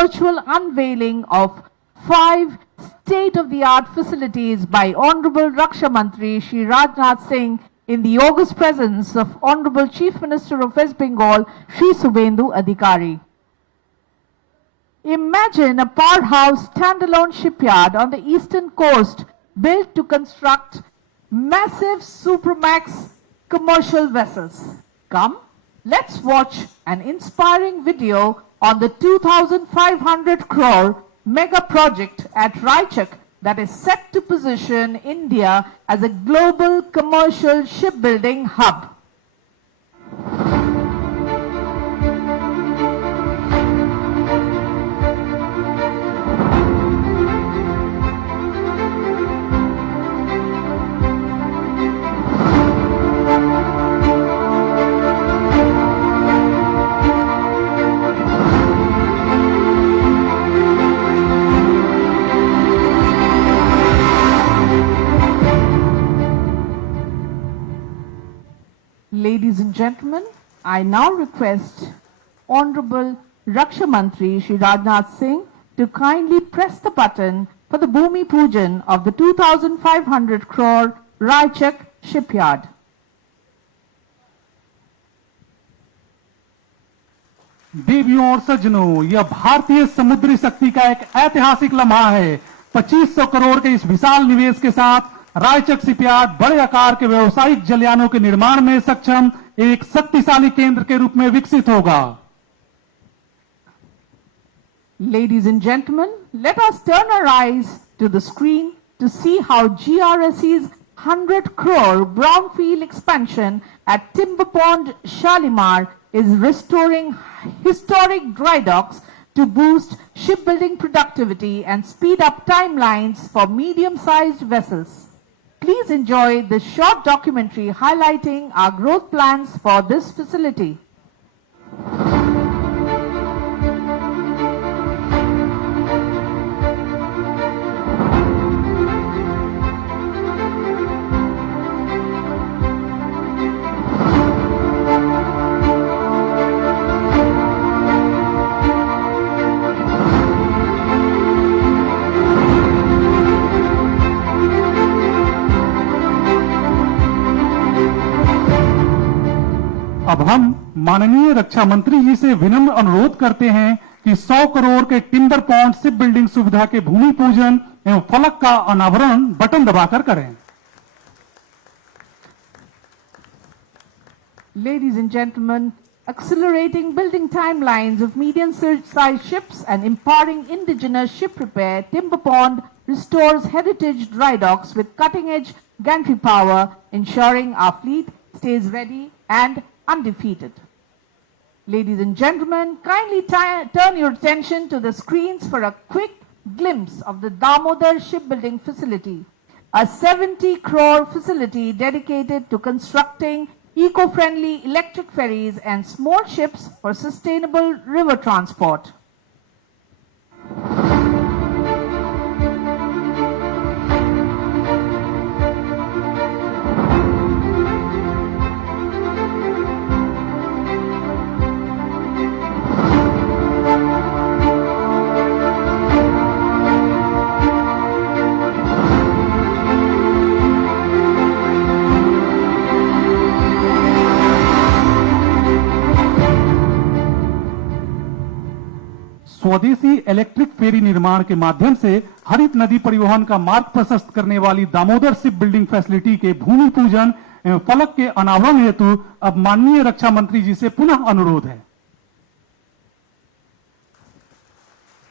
virtual unveiling of 5 state-of-the-art facilities by Honorable Raksha Mantri Shri Rajnath Singh in the august presence of Honorable Chief Minister of West Bengal Shri Subhendu Adhikari. Imagine a powerhouse standalone shipyard on the eastern coast built to construct massive Supramax commercial vessels. Come, let's watch an inspiring video on the 2,500 crore mega project at Raichak that is set to position India as a global commercial shipbuilding hub. Ladies and gentlemen, I now request Honorable Raksha Mantri Shri Rajnath Singh to kindly press the button for the Bhumi Pujan of the 2,500 crore Raichak shipyard. देवियों और सज्जनों, यह भारतीय समुद्री शक्ति का एक ऐतिहासिक लम्हा है। 2500 करोड़ के इस विशाल निवेश के साथ रायचक शिपयार्ड बड़े आकार के व्यवसायिक जलयानों के निर्माण में सक्षम एक शक्तिशाली केंद्र के रूप में विकसित होगा। Ladies and gentlemen, let us turn our eyes to the screen to see how GRSE's 100 crore brownfield expansion at Timber Pond, Shalimar is restoring historic dry docks to boost shipbuilding productivity and speed up timelines for medium-sized vessels. Please enjoy this short documentary highlighting our growth plans for this facility. अब हम माननीय रक्षा मंत्री जी से विनम्र अनुरोध करते हैं कि 100 करोड़ के टिम्बर पॉन्ड शिप बिल्डिंग सुविधा के भूमि पूजन एवं फलक का अनावरण बटन दबाकर करें। Ladies and gentlemen, accelerating building timelines of medium-sized ships and empowering indigenous ship repair, Timber Pond restores heritage dry docks with cutting-edge gantry power, ensuring our fleet stays ready and undefeated. Ladies and gentlemen, kindly turn your attention to the screens for a quick glimpse of the Damodar shipbuilding facility, a 70 crore facility dedicated to constructing eco-friendly electric ferries and small ships for sustainable river transport. स्वदेशी electric फेरी निर्माण के माध्यम से हरित नदी परिवहन का मार्ग प्रशस्त करने वाली दामोदर शिप बिल्डिंग फैसिलिटी के भूमि पूजन एवं फलक के अनावरण हेतु अब माननीय रक्षा मंत्री जी से पुनः अनुरोध है।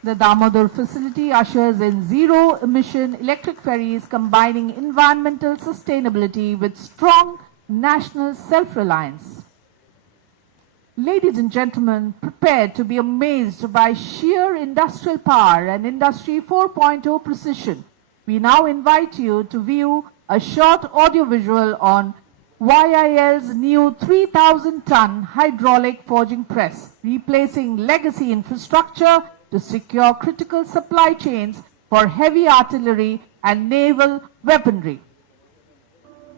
The Damodar facility ushers in zero-emission electric ferries combining environmental sustainability with strong national self-reliance. Ladies and gentlemen, prepare to be amazed by sheer industrial power and Industry 4.0 precision. We now invite you to view a short audiovisual on YIL's new 3,000-ton hydraulic forging press, replacing legacy infrastructure to secure critical supply chains for heavy artillery and naval weaponry.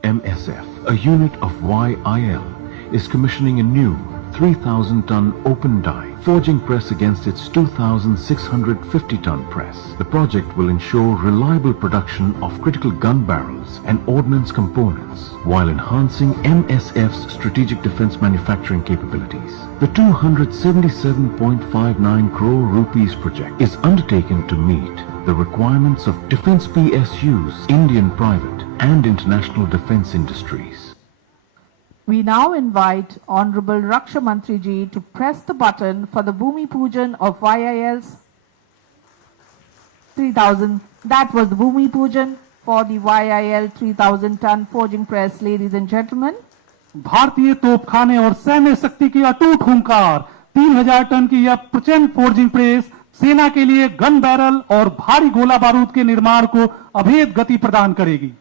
MSF, a unit of YIL, is commissioning a new 3,000-ton open die forging press against its 2,650-ton press. The project will ensure reliable production of critical gun barrels and ordnance components while enhancing MSF's strategic defense manufacturing capabilities. The 277.59 crore rupees project is undertaken to meet the requirements of defense PSUs, Indian private and international defense industries. We now invite Honorable Raksha Mantri ji to press the button for the Bhumi Pujan of YIL's 3000. That was the Bhumi Pujan for the YIL 3000-ton forging press, ladies and gentlemen. भारतीय तोपखाने और सैन्य शक्ति की अटूट हुंकार 3000 ton की यह प्रचंड फोर्जिंग प्रेस सेना के लिए गन बैरल और भारी गोला बारूद के निर्माण को अभेद गति प्रदान करेगी.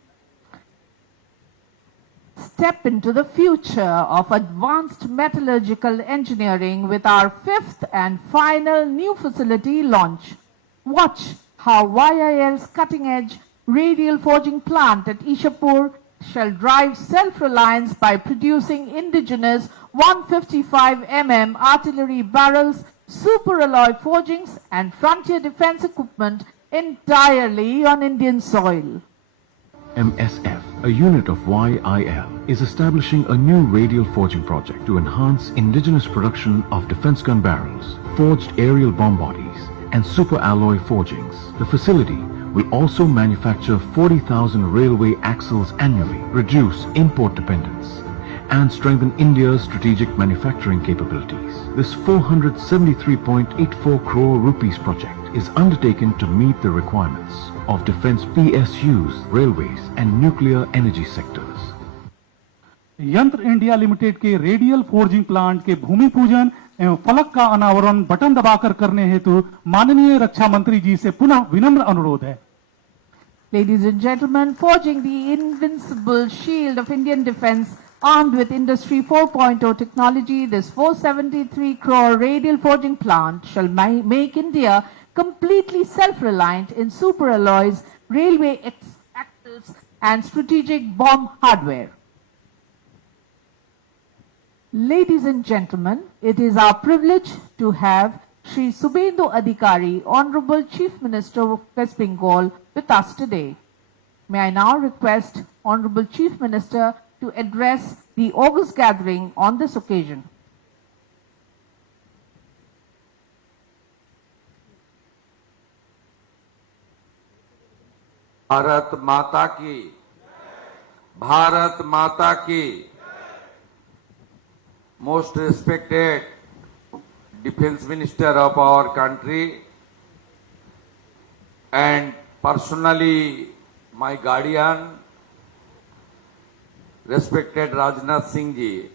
Step into the future of advanced metallurgical engineering with our 5th and final new facility launch. Watch how YIL's cutting-edge radial forging plant at Ishapur shall drive self-reliance by producing indigenous 155 mm artillery barrels, super alloy forgings and frontier defense equipment entirely on Indian soil. MSF, a unit of YIL, is establishing a new radial forging project to enhance indigenous production of defense gun barrels, forged aerial bomb bodies, and super alloy forgings. The facility will also manufacture 40,000 railway axles annually, reduce import dependence, and strengthen India's strategic manufacturing capabilities. This 473.84 crore rupees project is undertaken to meet the requirements of defense PSUs, railways and nuclear energy sectors. यंत्र India limited के radial forging plant के भूमि पूजन एवं फलक का अनावरण button दबाकर करने हेतु माननीय रक्षा मंत्री जी से पुनः विनम्र अनुरोध है. Ladies and gentlemen, forging the invincible shield of Indian defense armed with Industry 4.0 technology, this 473 crore radial forging plant shall make India completely self-reliant in super alloys, railway axles and strategic bomb hardware. Ladies and gentlemen, it is our privilege to have Shri Subendu Adhikari, Honorable Chief Minister of West Bengal, with us today. May I now request Honorable Chief Minister to address the August gathering on this occasion. Bharat माता की, भारत माता की. Most respected Defense Minister of our country and personally my guardian, respected Rajnath Singh ji,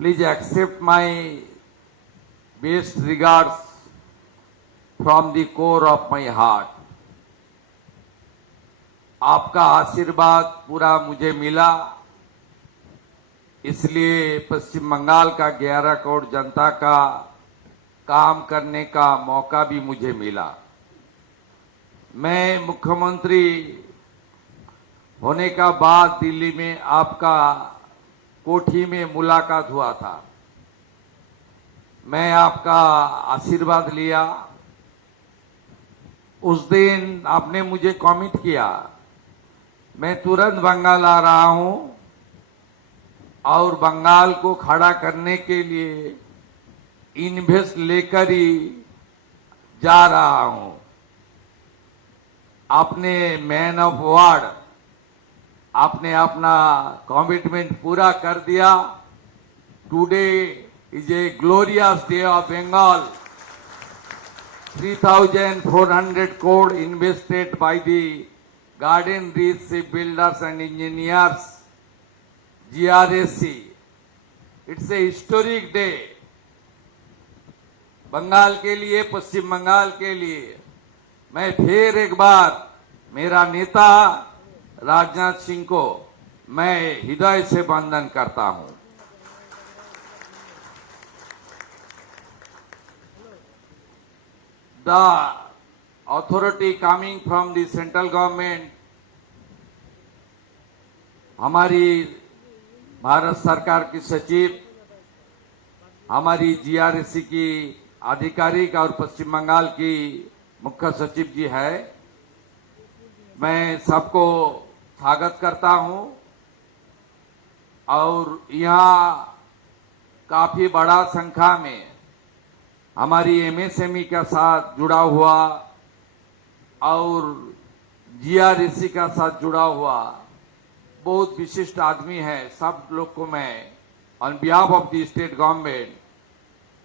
please accept my best regards from the core of my heart. आपका आशीर्वाद पूरा मुझे मिला, इसलिए पश्चिम बंगाल का 11 करोड़ जनता का काम करने का मौका भी मुझे मिला. मैं मुख्यमंत्री होने का बाद दिल्ली में आपका कोठी में मुलाकात हुआ था. मैं आपका आशीर्वाद लिया. उस दिन आपने मुझे कमिट किया, मैं तुरंत बंगाल आ रहा हूं और बंगाल को खड़ा करने के लिए इन्वेस्ट लेकर ही जा रहा हूं. आपने मैन ऑफ वर्ड, आपने अपना कमिटमेंट पूरा कर दिया. Today is a glorious day of Bengal. 3,400 crore invested by the Garden Reach Shipbuilders and Engineers, GRSC. It's a historic day. Bengal के लिए, पश्चिम बंगाल के लिए मैं फिर एक बार मेरा नेता राजनाथ सिंह को मैं हृदय से वंदन करता हूं. The authority coming from the central government, हमारी भारत सरकार की सचिव हमारी जीआरएसी की आधिकारिक और पश्चिम बंगाल की मुख्य सचिव जी है, मैं सबको स्वागत करता हूं। और यहाँ काफी बड़ा संख्या में हमारी एमएसएमई के साथ जुड़ा हुआ और जीआरएसी का साथ जुड़ा हुआ बहुत विशिष्ट आदमी है। सब लोग को मैं on behalf of the state government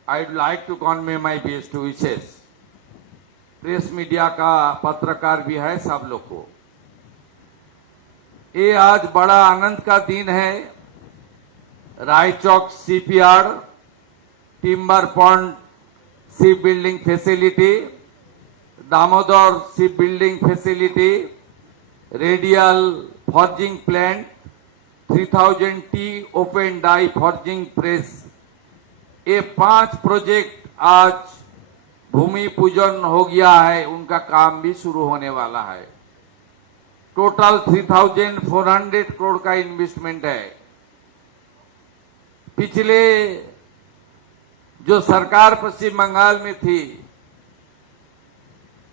I would like to convey my best wishes. Press media का पत्रकार भी है, सब लोग को ये आज बड़ा आनंद का दिन है। रायचौक CPR, timber pond ship building facility, Damodar ship building facility, radial forging plant, 3000 T open die forging press, ये 5 प्रोजेक्ट आज भूमि पूजन हो गया है, उनका काम भी शुरू होने वाला है। टोटल 3400 करोड़ का इन्वेस्टमेंट है। पिछले जो सरकार पश्चिम बंगाल में थी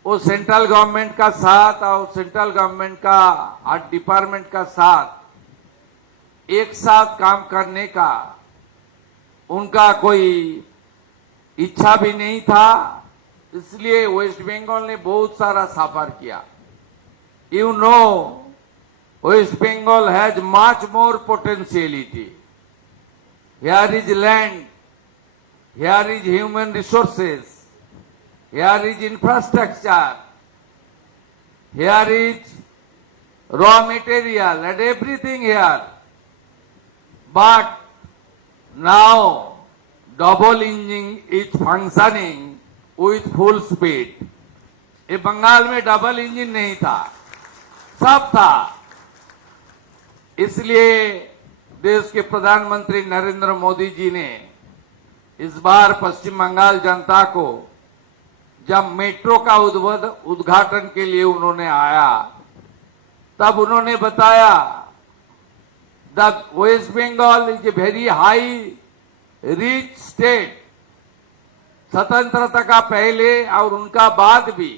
वो सेंट्रल गवर्नमेंट का साथ और सेंट्रल गवर्नमेंट का आर्ट डिपार्टमेंट का साथ एक साथ काम करने का उनका कोई इच्छा भी नहीं था, इसलिए वेस्ट बंगाल ने बहुत सारा सफर किया। You know, West Bengal has much more potentiality. Here is land, here is human resources, here is infrastructure, here is raw material and everything here. But now double engine is functioning with full speed. ये बंगाल में double engine नहीं था, सब था। इसलिए देश के प्रधानमंत्री नरेंद्र मोदी जी ने इस बार पश्चिम बंगाल जनता को जब मेट्रो का उद्घाटन के लिए उन्होंने आया तब उन्होंने बताया the West Bengal is a very high rich state. स्वतंत्रता का पहले और उनका बाद भी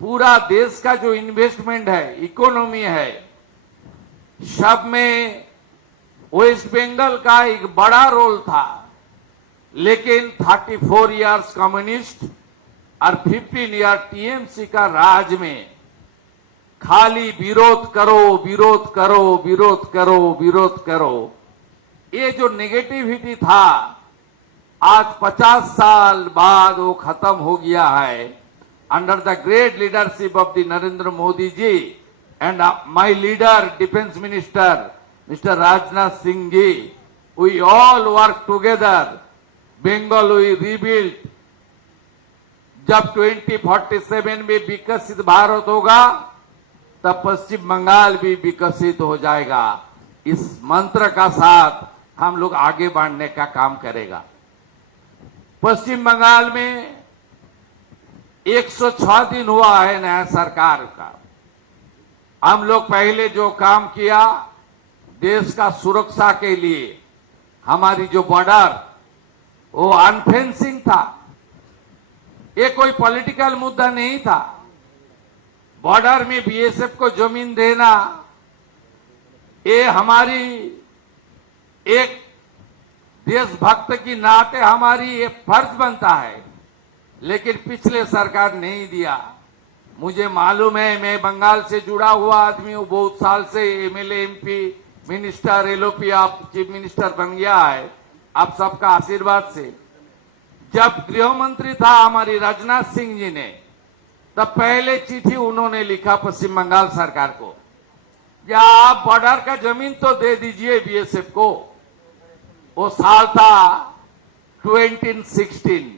पूरा देश का जो इन्वेस्टमेंट है, इकोनॉमी है, सब में वेस्ट बंगाल का एक बड़ा रोल था। लेकिन 34 इयर्स कम्युनिस्ट और 15 ईयर टीएमसी का राज में खाली विरोध करो, विरोध करो, विरोध करो, विरोध करो, ये जो नेगेटिविटी था आज 50 साल बाद वो खत्म हो गया है। Under the great leadership of the Narendra Modi ji and my leader, Defense Minister, Mr. Rajnath Singh ji, we all work together. Bengal we rebuild. जब 2047 में विकसित भारत होगा तब पश्चिम बंगाल भी विकसित हो जाएगा। इस मंत्र का साथ हम लोग आगे बढ़ने का काम करेगा। पश्चिम बंगाल में 106 दिन हुआ है नया सरकार का। हम लोग पहले जो काम किया देश का सुरक्षा के लिए, हमारी जो बॉर्डर वो अनफेंसिंग था, ये कोई पॉलिटिकल मुद्दा नहीं था। बॉर्डर में बीएसएफ को जमीन देना ये हमारी एक देशभक्त की नाते हमारी ये फर्ज बनता है, लेकिन पिछले सरकार नहीं दिया। मुझे मालूम है, मैं बंगाल से जुड़ा हुआ आदमी हूं, बहुत साल से एमएलए, एमपी, मिनिस्टर, एलओपी, आप चीफ मिनिस्टर बन गया है आप सबका आशीर्वाद से। जब गृह मंत्री था हमारी राजनाथ सिंह जी ने, तब पहले चिट्ठी उन्होंने लिखा पश्चिम बंगाल सरकार को, या आप बॉर्डर का जमीन तो दे दीजिए बीएसएफ को। वो साल था 2016,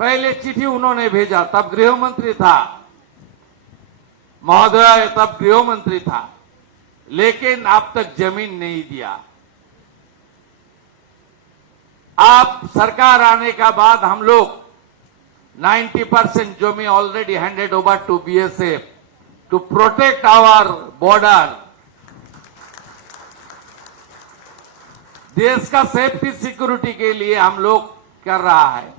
पहले चिट्ठी उन्होंने भेजा, तब गृह मंत्री था महोदय, तब गृह मंत्री था, लेकिन अब तक जमीन नहीं दिया। आप सरकार आने का बाद हम लोग 90% जमीन already handed over to BSF to protect our border. देश का सेफ्टी सिक्योरिटी के लिए हम लोग कर रहा है।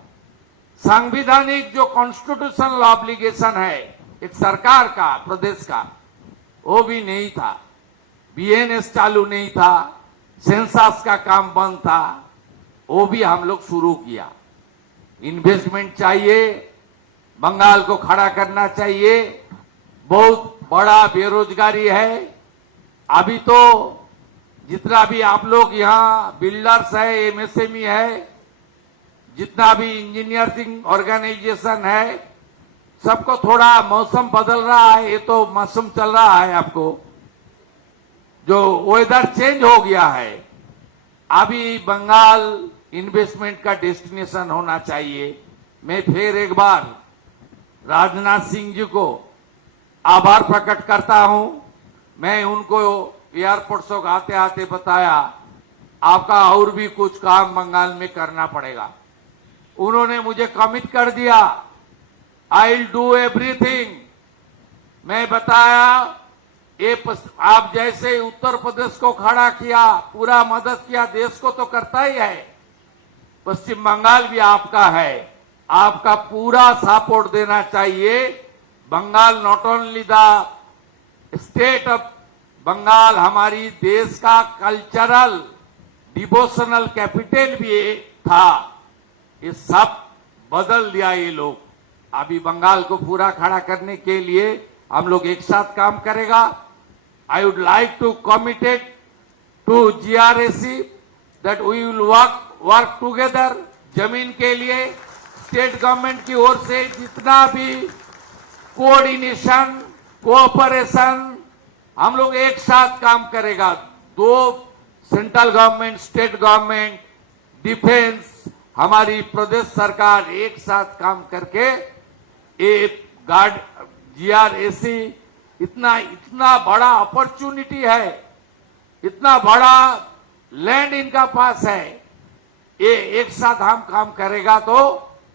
संवैधानिक जो कॉन्स्टिट्यूशनल ऑब्लिगेशन है एक सरकार का, प्रदेश का, वो भी नहीं था। बीएनएस चालू नहीं था, सेंसस का काम बंद था, वो भी हम लोग शुरू किया। इन्वेस्टमेंट चाहिए, बंगाल को खड़ा करना चाहिए। बहुत बड़ा बेरोजगारी है। अभी तो जितना भी आप लोग यहाँ बिल्डर्स है, एमएसएमई है, जितना भी इंजीनियरिंग ऑर्गेनाइजेशन है, सबको थोड़ा मौसम बदल रहा है। ये तो मौसम चल रहा है, आपको जो वेदर चेंज हो गया है। अभी बंगाल इन्वेस्टमेंट का डेस्टिनेशन होना चाहिए। मैं फिर एक बार राजनाथ सिंह जी को आभार प्रकट करता हूं। मैं उनको एयरपोर्ट से आते आते बताया आपका और भी कुछ काम बंगाल में करना पड़ेगा। उन्होंने मुझे कमिट कर दिया, आई विल डू एवरीथिंग। मैं बताया ये आप जैसे उत्तर प्रदेश को खड़ा किया, पूरा मदद किया, देश को तो करता ही है। पश्चिम बंगाल भी आपका है, आपका पूरा सपोर्ट देना चाहिए। Bengal not only the state of Bengal, हमारी देश का कल्चरल डिवोशनल कैपिटल भी था। ये सब बदल दिया ये लोग। अभी बंगाल को पूरा खड़ा करने के लिए हम लोग एक साथ काम करेगा। I would like to committed to GRSE that we will work together. जमीन के लिए स्टेट गवर्नमेंट की ओर से जितना भी कोऑर्डिनेशन, कोऑपरेशन, हम लोग एक साथ काम करेगा। दो central government, state government, defence, हमारी प्रदेश सरकार एक साथ काम करके एक जीआरएसी इतना बड़ा अपॉर्चुनिटी है, इतना बड़ा लैंड इनका पास है। ये एक साथ हम काम करेगा तो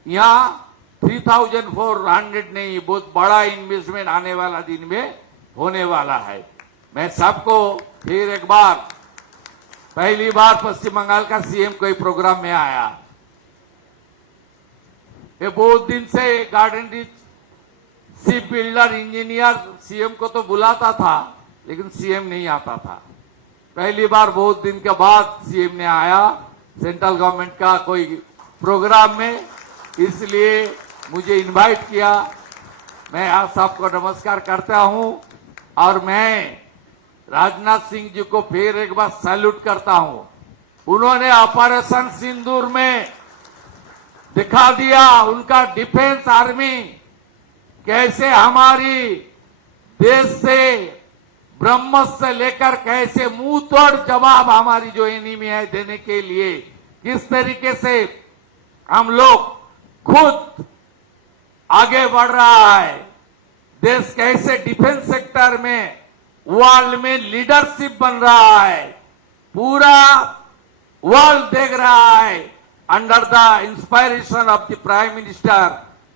यहाँ 3,400 नहीं, बहुत बड़ा इन्वेस्टमेंट आने वाला दिन में होने वाला है। मैं सबको फिर एक बार, पहली बार पश्चिम बंगाल का सीएम कोई प्रोग्राम में आया। ये बहुत दिन से garden rich ship builder engineer CM को तो बुलाता था, लेकिन सीएम नहीं आता था। पहली बार बहुत दिन के बाद सीएम ने आया सेंट्रल गवर्नमेंट का कोई प्रोग्राम में, इसलिए मुझे इनवाइट किया। मैं आप सबको नमस्कार करता हूं और मैं राजनाथ सिंह जी को फिर एक बार सैल्यूट करता हूं। उन्होंने ऑपरेशन सिंदूर में दिखा दिया उनका डिफेंस आर्मी कैसे हमारी देश से ब्रह्मोस से लेकर कैसे मुंह तोड़ जवाब हमारी जो एनिमी है देने के लिए किस तरीके से हम लोग खुद आगे बढ़ रहा है। देश कैसे डिफेंस सेक्टर में वर्ल्ड में लीडरशिप बन रहा है, पूरा वर्ल्ड देख रहा है। Under the inspiration of the prime minister,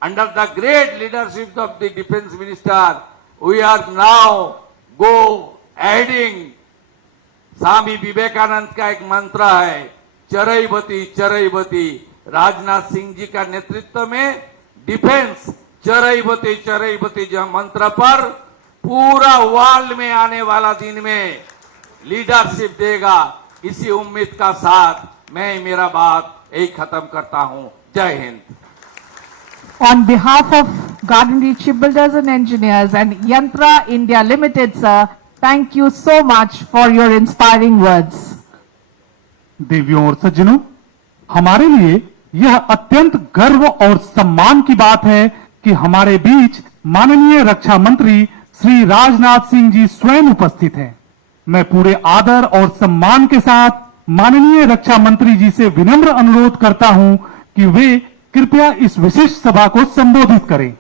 under the great leadership of the defence minister, we are now go adding. Swami Vivekananda का एक मंत्र है, चरैवती चरैवती। राजनाथ सिंह जी का नेतृत्व में डिफेंस चरैवती चरैवती जो मंत्र पर पूरा वर्ल्ड में आने वाला दिन में लीडरशिप देगा। इसी उम्मीद का साथ मैं मेरा बात यही खत्म करता हूं। जय Hind. On behalf of Garden Reach Shipbuilders and Engineers and Yantra India Limited, sir, thank you so much for your inspiring words. देवियों और सज्जनों, हमारे लिए यह अत्यंत गर्व और सम्मान की बात है कि हमारे बीच माननीय रक्षा मंत्री श्री राजनाथ सिंह जी स्वयं उपस्थित हैं। मैं पूरे आदर और सम्मान के साथ माननीय रक्षा मंत्री जी से विनम्र अनुरोध करता हूं कि वे कृपया इस विशिष्ट सभा को संबोधित करें।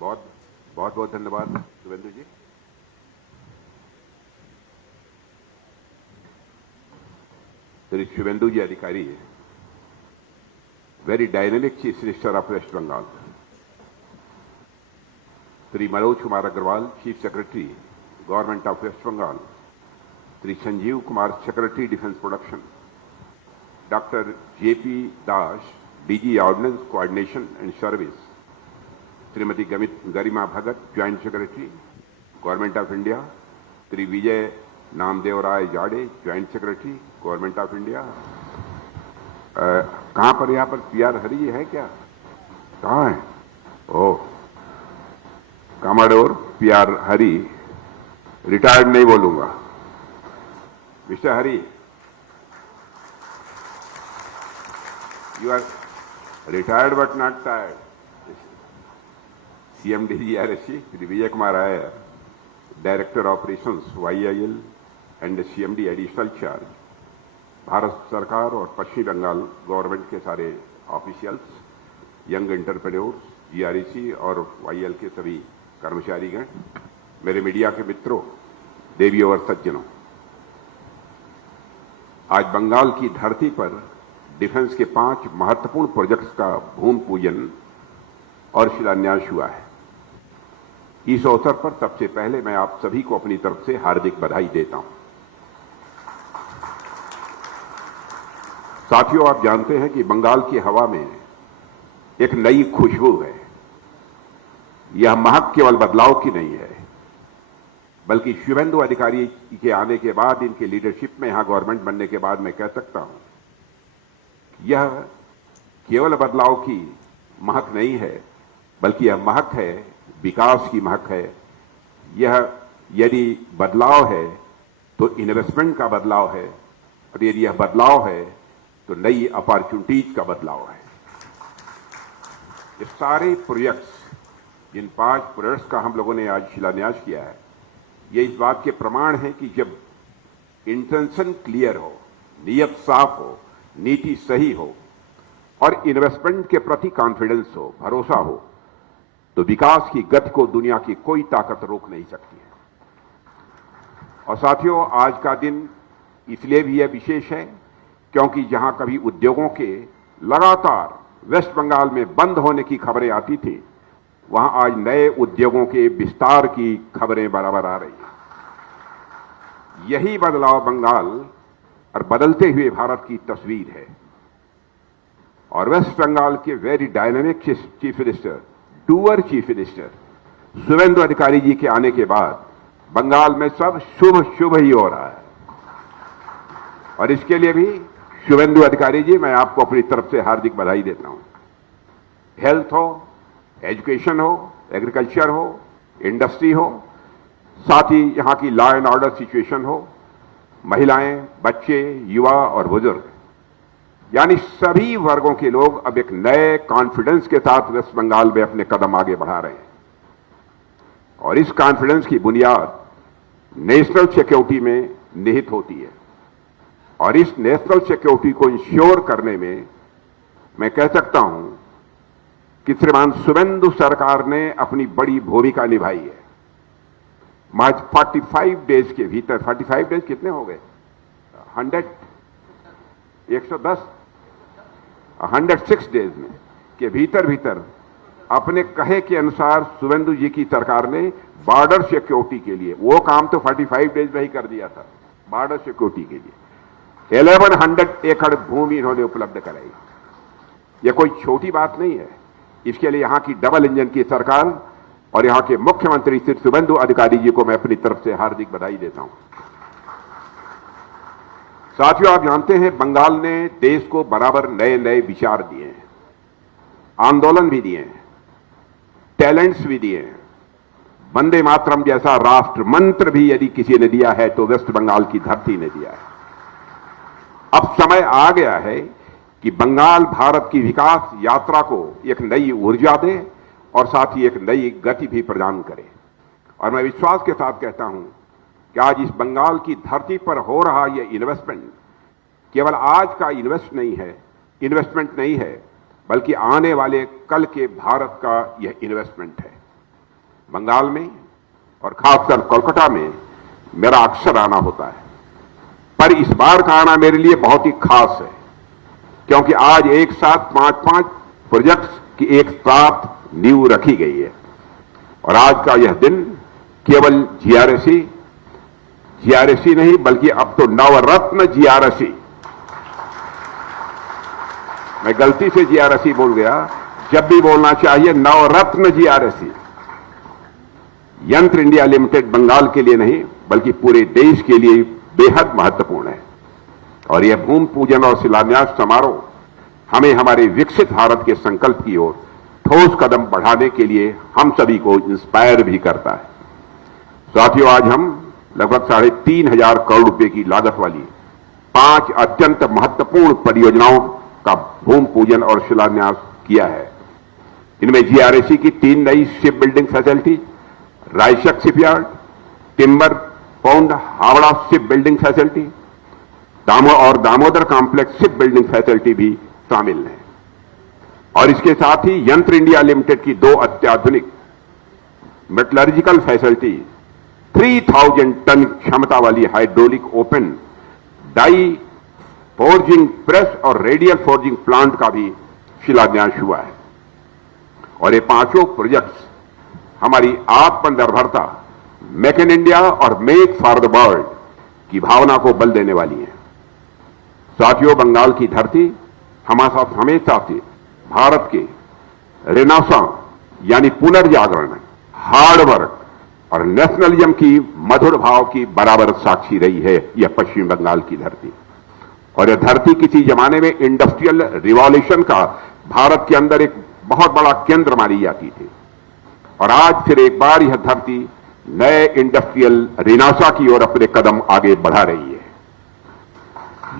बहुत बहुत धन्यवाद शिवेंदु जी। श्री शिवेंदु जी अधिकारी, very dynamic Chief Minister of West Bengal. Shri Manoj Kumar Agarwal, chief secretary, government of West Bengal, Shri Sanjeev Kumar, secretary, defence production, doctor JP Das, DG ordnance coordination and service, Shrimati Garima Bhagat, joint secretary, government of India, Shri Vijay Namdev Rai Jade, joint secretary, government of India. कहां पर यहां पर PR हरी है क्या? कहां है? ओह, कामाडोर PR हरी, retired नहीं बोलूंगा, mister Hari, you are retired but not tired. CMD-GRSC, Shri Vijay Kumar Iyer, director operations YIL and CMD additional charge, Bharat सरकार और पश्चिम बंगाल गवर्नमेंट के सारे ऑफिशियल्स, यंग एंटरप्रेन्योर्स, GREC और YIL के सभी कर्मचारीगण, मेरे मीडिया के मित्रों, देवियों और सज्जनों, आज बंगाल की धरती पर डिफेंस के 5 महत्वपूर्ण प्रोजेक्ट्स का भूमि पूजन और शिलान्यास हुआ है। इस अवसर पर सबसे पहले मैं आप सभी को अपनी तरफ से हार्दिक बधाई देता हूं। साथियों, आप जानते हैं कि बंगाल की हवा में एक नई खुशबू है। यह महक केवल बदलाव की नहीं है, बल्कि शुभेंदु अधिकारी के आने के बाद, इनके लीडरशिप में यहां गवर्नमेंट बनने के बाद मैं कह सकता हूं, यह केवल बदलाव की महक नहीं है, बल्कि यह महक है, विकास की महक है। यह यदि बदलाव है तो इन्वेस्टमेंट का बदलाव है, और यदि यह बदलाव है तो नई अपॉर्चुनिटीज का बदलाव है। ये सारे प्रोजेक्ट्स, जिन 5 प्रोजेक्ट्स का हम लोगों ने आज शिलान्यास किया है, ये इस बात के प्रमाण है कि जब इंटेंशन क्लियर हो, नियत साफ हो, नीति सही हो और इन्वेस्टमेंट के प्रति कॉन्फिडेंस हो, भरोसा हो, तो विकास की गति को दुनिया की कोई ताकत रोक नहीं सकती है। और साथियों, आज का दिन इसलिए भी यह विशेष है क्योंकि जहां कभी उद्योगों के लगातार वेस्ट बंगाल में बंद होने की खबरें आती थी, वहां आज नए उद्योगों के विस्तार की खबरें बराबर आ रही हैं। यही बदलाव बंगाल और बदलते हुए भारत की तस्वीर है। और वेस्ट बंगाल के very dynamic chief minister, doer chief minister Suvendu Adhikari ji के आने के बाद बंगाल में सब शुभ शुभ ही हो रहा है। और इसके लिए भी शुभेंदु अधिकारी जी, मैं आपको अपनी तरफ से हार्दिक बधाई देता हूं। हेल्थ हो, एजुकेशन हो, एग्रीकल्चर हो, इंडस्ट्री हो, साथ ही यहां की लॉ एंड ऑर्डर सिचुएशन हो, महिलाएं, बच्चे, युवा और बुजुर्ग, यानी सभी वर्गों के लोग अब एक नए कॉन्फिडेंस के साथ वेस्ट बंगाल में अपने कदम आगे बढ़ा रहे हैं। और इस कॉन्फिडेंस की बुनियाद नेशनल सिक्योरिटी में निहित होती है। और इस नेशनल सिक्योरिटी को इंश्योर करने में मैं कह सकता हूं कि श्रीमान शुभेंदु सरकार ने अपनी बड़ी भूमिका निभाई है। आज 45 डेज के भीतर, 45 डेज कितने हो गए? 106 डेज में के भीतर अपने कहे के अनुसार शुभेंदु जी की सरकार ने बॉर्डर सिक्योरिटी के लिए, वो काम तो 45 डेज में ही कर दिया था, बॉर्डर सिक्योरिटी के लिए 1100 एकड़ भूमि इन्होंने उपलब्ध कराई। यह कोई छोटी बात नहीं है। इसके लिए यहां की डबल इंजन की सरकार और यहां के मुख्यमंत्री श्री शुभेंदु अधिकारी जी को मैं अपनी तरफ से हार्दिक बधाई देता हूं। साथियों, आप जानते हैं बंगाल ने देश को बराबर नए नए विचार दिए हैं, आंदोलन भी दिए हैं, टैलेंट्स भी दिए हैं। वंदे मातरम जैसा राष्ट्र मंत्र भी यदि किसी ने दिया है तो वेस्ट बंगाल की धरती ने दिया है। अब समय आ गया है कि बंगाल भारत की विकास यात्रा को एक नई ऊर्जा दे और साथ ही एक नई गति भी प्रदान करे। और मैं विश्वास के साथ कहता हूं कि आज इस बंगाल की धरती पर हो रहा यह इन्वेस्टमेंट केवल आज का इन्वेस्टमेंट नहीं है, बल्कि आने वाले कल के भारत का यह इन्वेस्टमेंट है। बंगाल में और खासकर कोलकाता में मेरा अक्सर आना होता है, पर इस बार का आना मेरे लिए बहुत ही खास है क्योंकि आज एक साथ 5 प्रोजेक्ट्स की एक साथ नींव रखी गई है। और आज का यह दिन केवल जीआरएसी नहीं बल्कि अब तो नवरत्न जीआरएसी, मैं गलती से जीआरएसी बोल गया, जब भी बोलना चाहिए नवरत्न जीआरएसी। यंत्र इंडिया लिमिटेड बंगाल के लिए नहीं बल्कि पूरे देश के लिए बेहद महत्वपूर्ण है और यह भूमि पूजन और शिलान्यास समारोह हमें हमारे विकसित भारत के संकल्प की ओर ठोस कदम बढ़ाने के लिए हम सभी को इंस्पायर भी करता है। साथियों, आज हम लगभग 3,500 करोड़ रुपए की लागत वाली 5 अत्यंत महत्वपूर्ण परियोजनाओं का भूमि पूजन और शिलान्यास किया है। इनमें जीआरएसी की 3 नई ship building facility, Raichak shipyard, timber pond Howrah ship building facility, Damodar complex ship building facility भी शामिल है। और इसके साथ ही यंत्र इंडिया लिमिटेड की 2 अत्याधुनिक मेटलर्जिकल फैसिलिटी, 3000 टन क्षमता वाली hydraulic open die forging press और रेडियल फोर्जिंग प्लांट का भी शिलान्यास हुआ है। और ये 5 प्रोजेक्ट्स हमारी आत्मनिर्भरता, मेक इन इंडिया और मेक फॉर द वर्ल्ड की भावना को बल देने वाली है। साथियों, बंगाल की धरती हमेशा से भारत के रेनेसांस यानी पुनर्जागरण, हार्डवर्क और नेशनलिज्म की मधुर भाव की बराबर साक्षी रही है यह पश्चिम बंगाल की धरती। और यह धरती किसी जमाने में इंडस्ट्रियल रिवॉल्यूशन का भारत के अंदर एक बहुत बड़ा केंद्र मानी जाती थी और आज फिर एक बार यह धरती नए इंडस्ट्रियल रिनासा की ओर अपने कदम आगे बढ़ा रही है।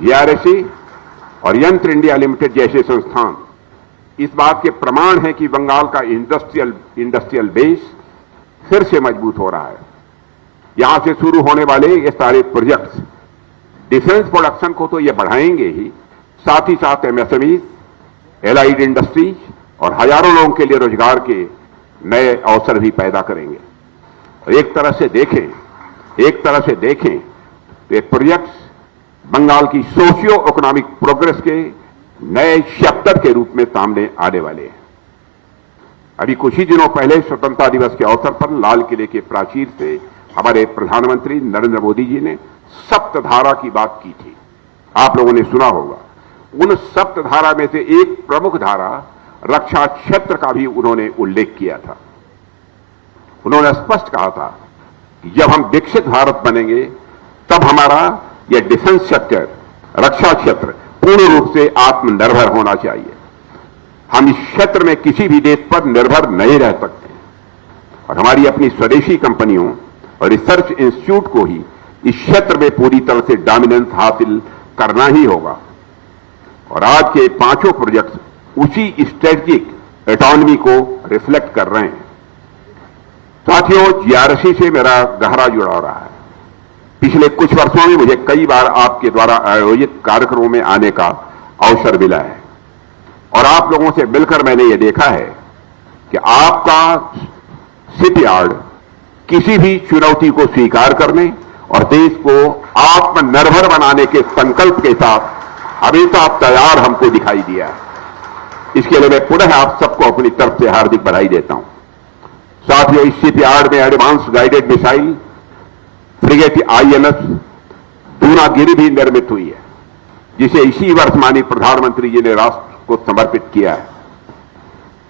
जीआरएसी और यंत्र इंडिया लिमिटेड जैसे संस्थान इस बात के प्रमाण हैं कि बंगाल का इंडस्ट्रियल बेस फिर से मजबूत हो रहा है। यहां से शुरू होने वाले ये सारे प्रोजेक्ट्स डिफेंस प्रोडक्शन को तो ये बढ़ाएंगे ही, साथ ही साथ एमएसएमई, एलाइड इंडस्ट्रीज और हजारों लोगों के लिए रोजगार के नए अवसर भी पैदा करेंगे। और एक तरह से देखें तो ये प्रोजेक्ट्स बंगाल की सोशियो इकोनॉमिक प्रोग्रेस के नए चैप्टर के रूप में सामने आने वाले हैं। अभी कुछ ही दिनों पहले स्वतंत्रता दिवस के अवसर पर लाल किले के प्राचीर से हमारे प्रधानमंत्री नरेंद्र मोदी जी ने सप्तधारा की बात की थी। आप लोगों ने सुना होगा। उन सप्तधारा में से एक प्रमुख धारा रक्षा क्षेत्र का भी उन्होंने उल्लेख किया था। उन्होंने स्पष्ट कहा था कि जब हम विकसित भारत बनेंगे तब हमारा यह डिफेंस सेक्टर, रक्षा क्षेत्र पूर्ण रूप से आत्मनिर्भर होना चाहिए। हम इस क्षेत्र में किसी भी देश पर निर्भर नहीं रह सकते और हमारी अपनी स्वदेशी कंपनियों और रिसर्च इंस्टीट्यूट को ही इस क्षेत्र में पूरी तरह से डोमिनेंस हासिल करना ही होगा। और आज के 5 प्रोजेक्ट्स उसी स्ट्रेटेजिक ऑटोनॉमी को रिफ्लेक्ट कर रहे हैं। साथियों, जीआरएसी से मेरा गहरा जुड़ाव रहा है। पिछले कुछ वर्षों में मुझे कई बार आपके द्वारा आयोजित कार्यक्रमों में आने का अवसर मिला है और आप लोगों से मिलकर मैंने ये देखा है कि आपका शिपयार्ड किसी भी चुनौती को स्वीकार करने और देश को आत्मनिर्भर बनाने के संकल्प के साथ हमेशा तैयार हमको दिखाई दिया है। इसके लिए मैं पुनः आप सबको अपनी तरफ से हार्दिक बधाई देता हूं। साथियों, इस शिपयार्ड में advance guided missile frigate INS Dunagiri भी निर्मित हुई है, जिसे इसी वर्ष माननीय प्रधानमंत्री जी ने राष्ट्र को समर्पित किया है।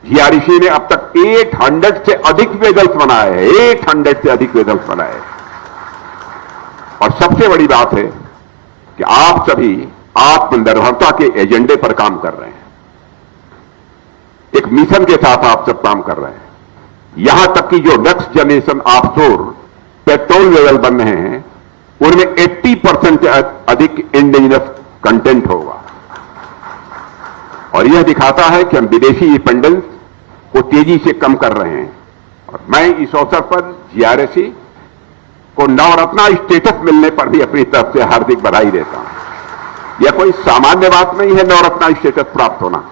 जीआरएसी ने अब तक 800 से अधिक वेजल्स बनाए हैं, 800 से अधिक वेजल्स बनाए हैं। और सबसे बड़ी बात है कि आप सभी आत्मनिर्भरता के एजेंडे पर काम कर रहे हैं। एक मिशन के साथ आप सब काम कर रहे हैं। यहां तक कि जो next generation offshore petrol vessel बन रहे हैं उनमें 80% से अधिक इंडिजिनस कंटेंट होगा और यह दिखाता है कि हम विदेशी डिपेंडेंस को तेजी से कम कर रहे हैं। और मैं इस अवसर पर जीआरएसी को नवरत्ना स्टेटस मिलने पर भी अपनी तरफ से हार्दिक बधाई देता हूं। यह कोई सामान्य बात नहीं है नवरत्ना स्टेटस प्राप्त होना।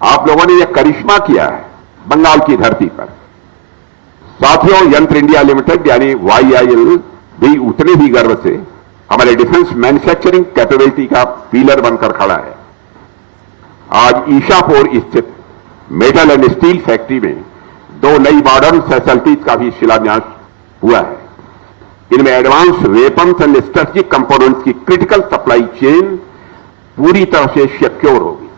आप लोगों ने यह करिश्मा किया है बंगाल की धरती पर। साथियों, यंत्र इंडिया लिमिटेड यानी YIL भी उतने ही गर्व से हमारे डिफेंस मैन्युफैक्चरिंग कैपेबिलिटी का पिलर बनकर खड़ा है। आज ईशापुर स्थित मेटल एंड स्टील फैक्ट्री में 2 नई मॉडर्न फैसिलिटीज का भी शिलान्यास हुआ है। इनमें advance weapons and strategic components की क्रिटिकल सप्लाई चेन पूरी तरह से सिक्योर होगी।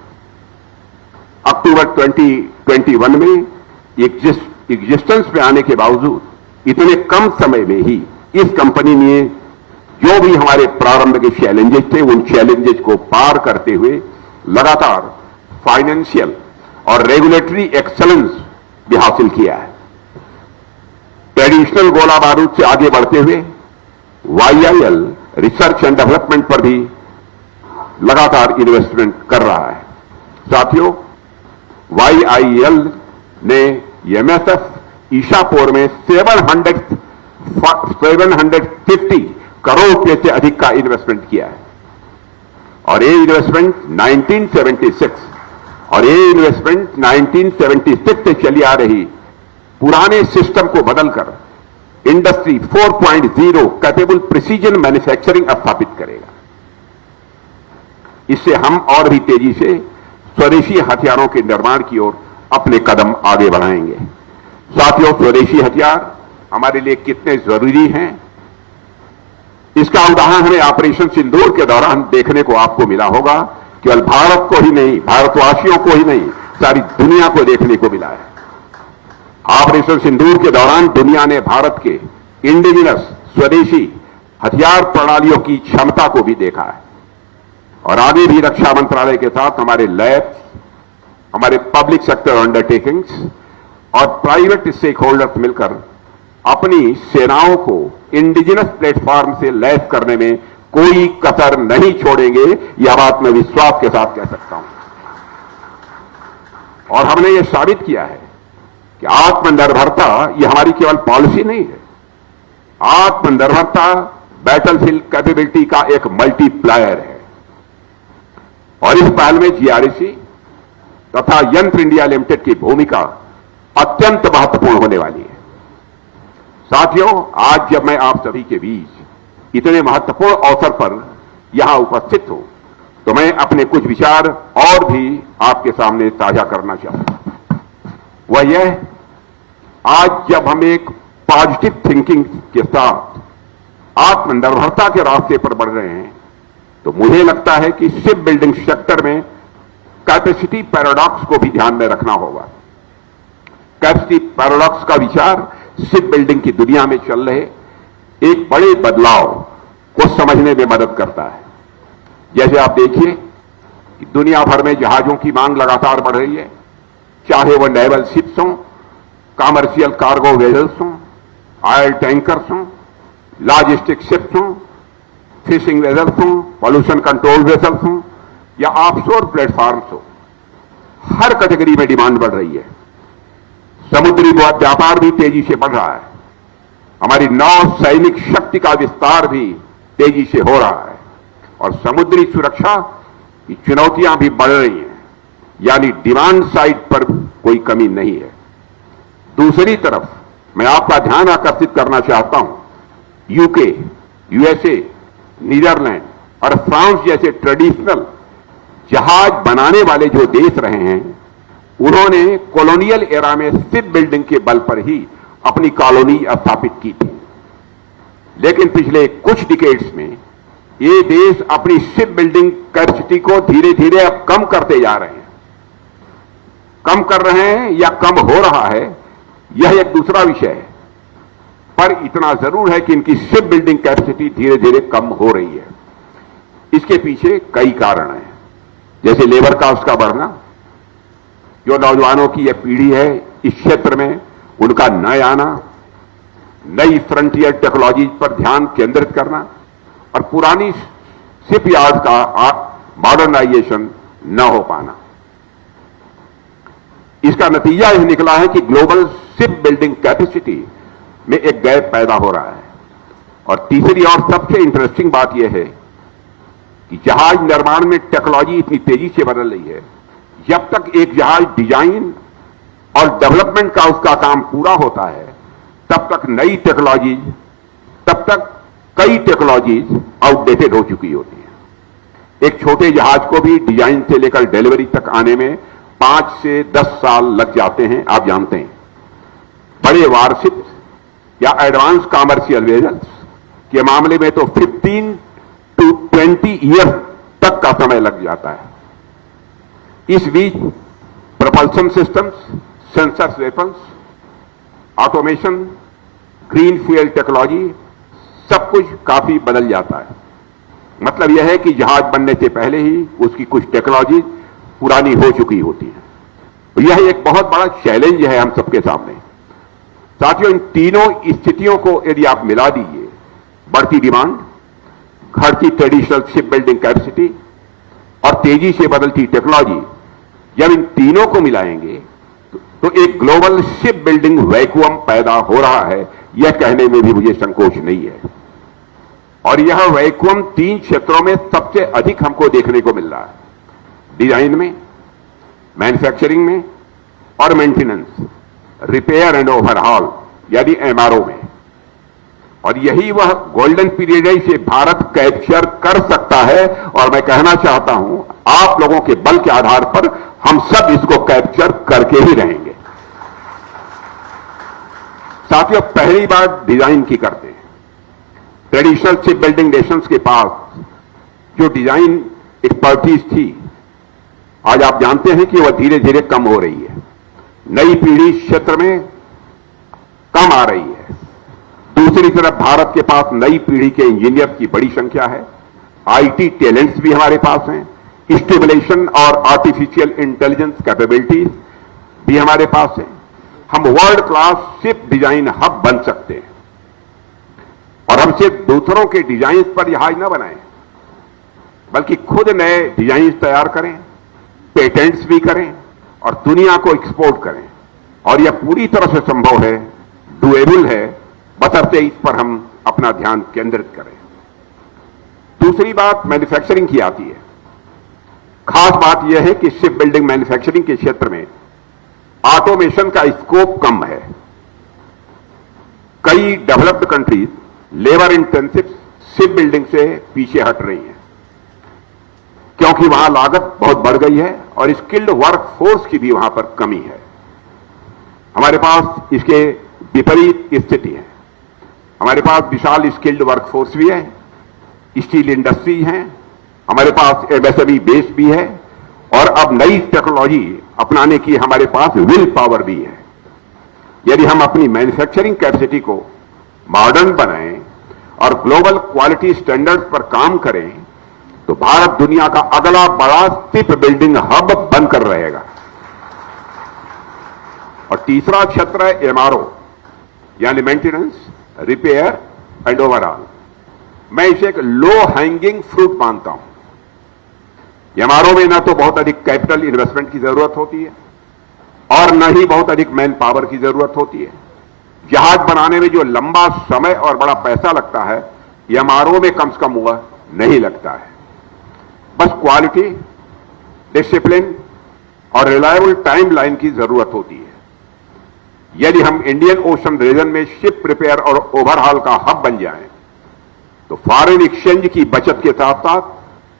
अक्टूबर 2021 में एग्जिस्टेंस में आने के बावजूद इतने कम समय में ही इस कंपनी ने जो भी हमारे प्रारंभ के चैलेंजेस थे, उन चैलेंजेस को पार करते हुए लगातार फाइनेंशियल और रेगुलेटरी एक्सेलेंस भी हासिल किया है। ट्रेडिशनल गोला बारूद से आगे बढ़ते हुए YIL रिसर्च एंड डेवलपमेंट पर भी लगातार इन्वेस्टमेंट कर रहा है। साथियों, YIL ने MSF ईशापुर में 750 करोड़ रुपए से अधिक का इन्वेस्टमेंट किया है और ये इन्वेस्टमेंट 1976 से चली आ रही पुराने सिस्टम को बदलकर इंडस्ट्री 4.0 कैपेबल प्रिसीजन मैन्युफैक्चरिंग स्थापित करेगा। इससे हम और भी तेजी से स्वदेशी हथियारों के निर्माण की ओर अपने कदम आगे बढ़ाएंगे। साथियों, स्वदेशी हथियार हमारे लिए कितने जरूरी हैं, इसका उदाहरण हमें ऑपरेशन सिंदूर के दौरान देखने को आपको मिला होगा। केवल भारत को ही नहीं, भारतवासियों को ही नहीं, सारी दुनिया को देखने को मिला है। ऑपरेशन सिंदूर के दौरान दुनिया ने भारत के इंडिजिनस स्वदेशी हथियार प्रणालियों की क्षमता को भी देखा है और आगे भी रक्षा मंत्रालय के साथ हमारे लैब्स, हमारे पब्लिक सेक्टर अंडरटेकिंग्स और प्राइवेट स्टेक होल्डर्स मिलकर अपनी सेनाओं को इंडिजिनस प्लेटफॉर्म से लैस करने में कोई कसर नहीं छोड़ेंगे। यह बात मैं विश्वास के साथ कह सकता हूं और हमने यह साबित किया है कि आत्मनिर्भरता यह हमारी केवल पॉलिसी नहीं है। आत्मनिर्भरता बैटलफील्ड कैपेबिलिटी का एक मल्टीप्लायर है और इस पहल में GRC तथा यंत्र इंडिया लिमिटेड की भूमिका अत्यंत महत्वपूर्ण होने वाली है। साथियों, आज जब मैं आप सभी के बीच इतने महत्वपूर्ण अवसर पर यहां उपस्थित हूं, तो मैं अपने कुछ विचार और भी आपके सामने साझा करना चाहूंगा। वह यह, आज जब हम एक पॉजिटिव थिंकिंग के साथ आत्मनिर्भरता के रास्ते पर बढ़ रहे हैं, तो मुझे लगता है कि शिप बिल्डिंग सेक्टर में कैपेसिटी पैराडॉक्स को भी ध्यान में रखना होगा। कैपेसिटी पैराडॉक्स का विचार शिप बिल्डिंग की दुनिया में चल रहे एक बड़े बदलाव को समझने में मदद करता है। जैसे आप देखिए कि दुनिया भर में जहाजों की मांग लगातार बढ़ रही है, चाहे वह नेवल शिप्स हों, कमर्शियल कार्गो वेजल्स हों, ऑयल टैंकर्स हों, लॉजिस्टिक शिप्स हों, फिशिंग वेजल्स हों, पॉल्यूशन कंट्रोल वेजल्स हों या ऑफशोर प्लेटफॉर्म्स हो। हर कैटेगरी में डिमांड बढ़ रही है। समुद्री व्यापार भी तेजी से बढ़ रहा है। हमारी नौ सैनिक शक्ति का विस्तार भी तेजी से हो रहा है और समुद्री सुरक्षा की चुनौतियां भी बढ़ रही हैं, यानी डिमांड साइड पर कोई कमी नहीं है। दूसरी तरफ मैं आपका ध्यान आकर्षित करना चाहता हूं, UK, USA, नीदरलैंड और फ्रांस जैसे ट्रेडिशनल जहाज बनाने वाले जो देश रहे हैं, उन्होंने कॉलोनियल एरा में शिप बिल्डिंग के बल पर ही अपनी कॉलोनी स्थापित की थी। लेकिन पिछले कुछ डिकेड्स में ये देश अपनी शिप बिल्डिंग कैपेसिटी को धीरे धीरे अब कम करते जा रहे हैं। कम कर रहे हैं या कम हो रहा है, यह एक दूसरा विषय है, पर इतना जरूर है कि इनकी शिप बिल्डिंग कैपेसिटी धीरे धीरे कम हो रही है। इसके पीछे कई कारण हैं, जैसे लेबर कास्ट का बढ़ना, जो नौजवानों की यह पीढ़ी है इस क्षेत्र में उनका नए आना, नई फ्रंटियर टेक्नोलॉजी पर ध्यान केंद्रित करना और पुरानी शिप यार्ड का मॉडर्नाइजेशन न हो पाना। इसका नतीजा यह निकला है कि ग्लोबल शिप बिल्डिंग कैपेसिटी में एक गैप पैदा हो रहा है। और तीसरी और सबसे इंटरेस्टिंग बात यह है कि जहाज निर्माण में टेक्नोलॉजी इतनी तेजी से बदल रही है, जब तक एक जहाज डिजाइन और डेवलपमेंट का उसका काम पूरा होता है, तब तक कई टेक्नोलॉजीज आउटडेटेड हो चुकी होती हैं। एक छोटे जहाज को भी डिजाइन से लेकर डिलीवरी तक आने में 5 से 10 साल लग जाते हैं, आप जानते हैं। बड़े वारशिप या एडवांस कॉमर्शियल वेजल्स के मामले में तो 15 to 20 ईयर्स तक का समय लग जाता है। इस बीच propulsion systems, sensors weapons, automation, green fuel technology, सब कुछ काफी बदल जाता है। मतलब यह है कि जहाज बनने से पहले ही उसकी कुछ टेक्नोलॉजी पुरानी हो चुकी होती है। यह एक बहुत बड़ा चैलेंज है हम सबके सामने। साथियों, इन तीनों स्थितियों को यदि आप मिला दीजिए, बढ़ती डिमांड, घटती ट्रेडिशनल शिप बिल्डिंग कैपेसिटी और तेजी से बदलती टेक्नोलॉजी, जब इन तीनों को मिलाएंगे तो एक ग्लोबल शिप बिल्डिंग वैक्यूम पैदा हो रहा है, यह कहने में भी मुझे संकोच नहीं है। और यह वैक्यूम 3 क्षेत्रों में सबसे अधिक हमको देखने को मिल रहा है: डिजाइन में, मैन्युफैक्चरिंग में और मेंटेनेंस, रिपेयर एंड ओवरहॉल यानी एमआरओ में। और यही वह गोल्डन पीरियड है, इसे भारत कैप्चर कर सकता है। और मैं कहना चाहता हूं, आप लोगों के बल के आधार पर हम सब इसको कैप्चर करके ही रहेंगे। साथियों, पहली बात डिजाइन की करते हैं। ट्रेडिशनल शिप बिल्डिंग नेशंस के पास जो डिजाइन एक्सपर्टीज थी, आज आप जानते हैं कि वह धीरे धीरे कम हो रही है। नई पीढ़ी इस क्षेत्र में कम आ रही है। दूसरी तरफ भारत के पास नई पीढ़ी के इंजीनियर की बड़ी संख्या है। आईटी टैलेंट्स भी हमारे पास हैं। स्टिमुलेशन और आर्टिफिशियल इंटेलिजेंस कैपेबिलिटीज भी हमारे पास है। हम world class ship design hub बन सकते हैं। और हम सिर्फ दूसरों के डिजाइन पर जहाज न बनाएं, बल्कि खुद नए डिजाइन तैयार करें, पेटेंट्स भी करें और दुनिया को एक्सपोर्ट करें। और यह पूरी तरह से संभव है, डुएबल है, बशर्ते इस पर हम अपना ध्यान केंद्रित करें। दूसरी बात मैन्युफैक्चरिंग की आती है। खास बात यह है कि शिप बिल्डिंग मैन्युफैक्चरिंग के क्षेत्र में ऑटोमेशन का स्कोप कम है। कई developed countries labour intensive ship building से पीछे हट रही हैं, क्योंकि वहां लागत बहुत बढ़ गई है और स्किल्ड वर्क फोर्स की भी वहां पर कमी है। हमारे पास इसके विपरीत स्थिति है। हमारे पास विशाल स्किल्ड वर्कफोर्स भी है, स्टील इंडस्ट्री है, हमारे पास एमएसएमई बेस भी है और अब नई टेक्नोलॉजी अपनाने की हमारे पास विल पावर भी है। यदि हम अपनी मैन्युफैक्चरिंग कैपेसिटी को मॉडर्न बनाएं और ग्लोबल क्वालिटी स्टैंडर्ड्स पर काम करें, तो भारत दुनिया का अगला बड़ा शिप बिल्डिंग हब बनकर रहेगा। और तीसरा क्षेत्र है एमआरओ यानी मेंटेनेंस, रिपेयर एंड ओवरऑल। मैं इसे एक लो हैंगिंग फ्रूट मानता हूं। एमआरओ में ना तो बहुत अधिक कैपिटल इन्वेस्टमेंट की जरूरत होती है और न ही बहुत अधिक मैन पावर की जरूरत होती है। जहाज बनाने में जो लंबा समय और बड़ा पैसा लगता है, एमआरओ में कम से कम वह नहीं लगता है। बस क्वालिटी, डिसिप्लिन और रिलायबल टाइमलाइन की जरूरत होती है। यदि हम इंडियन ओशन रीजन में शिप रिपेयर और ओवरहॉल का हब बन जाएं, तो फॉरेन एक्सचेंज की बचत के साथ साथ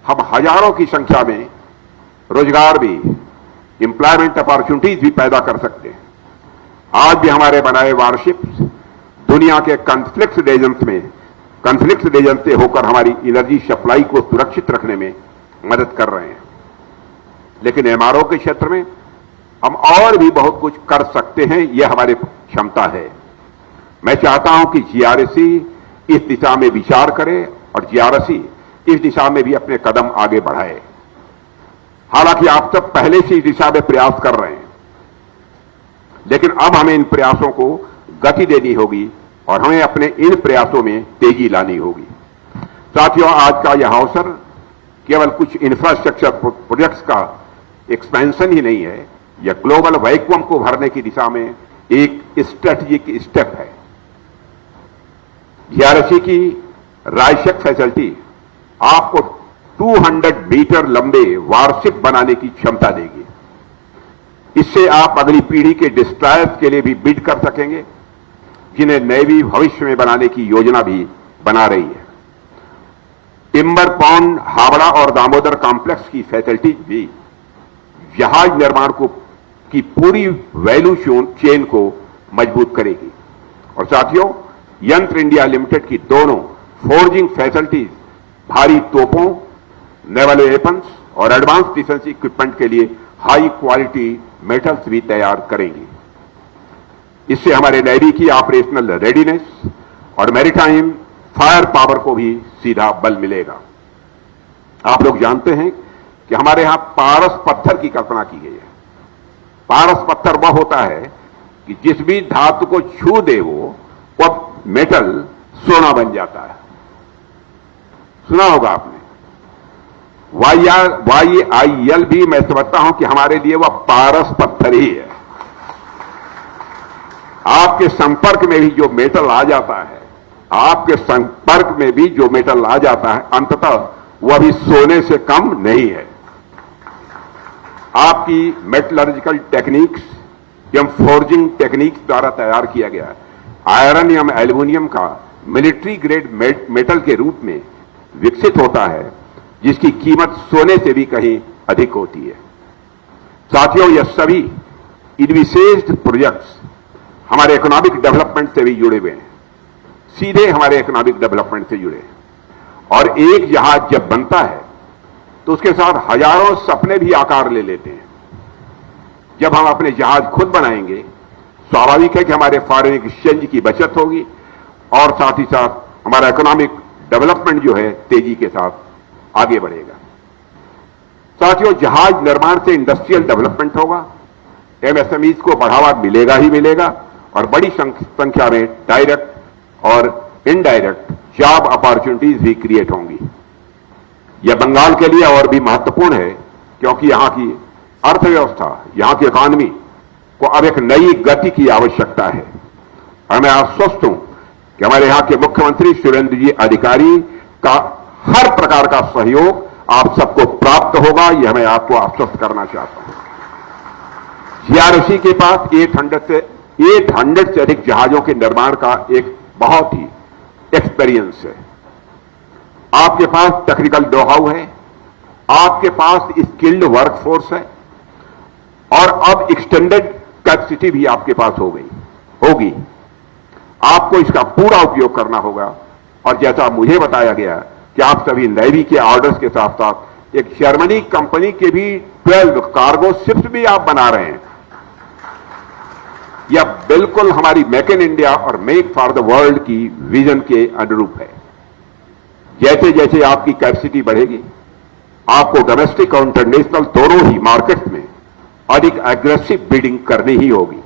हम हजारों की संख्या में रोजगार भी, एम्प्लॉयमेंट अपॉर्चुनिटीज भी पैदा कर सकते हैं। आज भी हमारे बनाए वारशिप्स दुनिया के कॉन्फ्लिक्ट रीजन से होकर हमारी एनर्जी सप्लाई को सुरक्षित रखने में मदद कर रहे हैं। लेकिन एमआरओ के क्षेत्र में हम और भी बहुत कुछ कर सकते हैं, यह हमारी क्षमता है। मैं चाहता हूं कि जीआरएसी इस दिशा में विचार करे और जीआरएसी इस दिशा में भी अपने कदम आगे बढ़ाए। हालांकि आप सब पहले से इस दिशा में प्रयास कर रहे हैं, लेकिन अब हमें इन प्रयासों को गति देनी होगी और हमें अपने इन प्रयासों में तेजी लानी होगी। साथियों, आज का यह अवसर केवल कुछ इंफ्रास्ट्रक्चर प्रोजेक्ट्स का एक्सपेंशन ही नहीं है, यह ग्लोबल वैक्यूम को भरने की दिशा में एक स्ट्रेटेजिक स्टेप है। जीआरएसी की रायशक फैसिलिटी आपको 200 मीटर लंबे वारशिप बनाने की क्षमता देगी। इससे आप अगली पीढ़ी के डिस्ट्रॉयर्स के लिए भी बिड कर सकेंगे, जिन्हें नेवी भविष्य में बनाने की योजना भी बना रही है। टिम्बर पॉन्ड, हावड़ा और दामोदर कॉम्प्लेक्स की फैसिलिटीज भी जहाज निर्माण को की पूरी वैल्यू चेन को मजबूत करेगी। और साथियों, यंत्र इंडिया लिमिटेड की दोनों फोर्जिंग फैसिलिटीज भारी तोपों, नेवल वेपन्स और एडवांस डिफेंस इक्विपमेंट के लिए हाई क्वालिटी मेटल्स भी तैयार करेंगी। इससे हमारे नेवी की ऑपरेशनल रेडीनेस और मैरीटाइम फायर पावर को भी सीधा बल मिलेगा। आप लोग जानते हैं कि हमारे यहां पारस पत्थर की कल्पना की गई है। पारस पत्थर वह होता है कि जिस भी धातु को छू दे वह मेटल सोना बन जाता है। सुना होगा आपने। YIL भी मैं समझता हूं कि हमारे लिए वह पारस पत्थर ही है। आपके संपर्क में भी जो मेटल आ जाता है, आपके संपर्क में भी जो मेटल आ जाता है, अंततः वह भी सोने से कम नहीं है। आपकी मेटलर्जिकल टेक्निक्स एवं फोर्जिंग टेक्निक्स द्वारा तैयार किया गया है आयरन एवं एल्यूमिनियम का मिलिट्री ग्रेड मेटल के रूप में विकसित होता है, जिसकी कीमत सोने से भी कहीं अधिक होती है। साथियों, यह सभी इनविसेज्ड प्रोजेक्ट्स हमारे इकोनॉमिक डेवलपमेंट से भी जुड़े हुए हैं, सीधे हमारे इकोनॉमिक डेवलपमेंट से जुड़े हैं। और एक जहाज जब बनता है तो उसके साथ हजारों सपने भी आकार ले लेते हैं। जब हम अपने जहाज खुद बनाएंगे, स्वाभाविक है कि हमारे फॉरेन एक्सचेंज की बचत होगी और साथ ही साथ हमारा इकोनॉमिक डेवलपमेंट जो है तेजी के साथ आगे बढ़ेगा। साथियों, जहाज निर्माण से इंडस्ट्रियल डेवलपमेंट होगा, MSMEs को बढ़ावा मिलेगा ही मिलेगा और बड़ी संख्या में डायरेक्ट और इनडायरेक्ट जॉब अपॉर्चुनिटीज भी क्रिएट होंगी। यह बंगाल के लिए और भी महत्वपूर्ण है, क्योंकि यहां की अर्थव्यवस्था, यहां की इकॉनमी को अब एक नई गति की आवश्यकता है। और मैं आश्वस्त हूं कि हमारे यहां के मुख्यमंत्री सुरेंद्र जी अधिकारी का हर प्रकार का सहयोग आप सबको प्राप्त होगा, यह मैं आपको आश्वस्त करना चाहता हूं। GRC के पास 800 से अधिक जहाजों के निर्माण का एक बहुत ही एक्सपीरियंस है। आपके पास टेक्निकल नो हाउ है, आपके पास स्किल्ड वर्कफोर्स है और अब एक्सटेंडेड कैपेसिटी भी आपके पास होगी। आपको इसका पूरा उपयोग करना होगा। और जैसा मुझे बताया गया कि आप सभी नेवी के ऑर्डर्स के साथ साथ एक जर्मनी कंपनी के भी 12 कार्गो शिप्स भी आप बना रहे हैं। यह बिल्कुल हमारी मेक इन इंडिया और मेक फॉर द वर्ल्ड की विजन के अनुरूप है। जैसे जैसे आपकी कैपेसिटी बढ़ेगी, आपको डोमेस्टिक और इंटरनेशनल दोनों ही मार्केट्स में अधिक एग्रेसिव बिडिंग करनी ही होगी।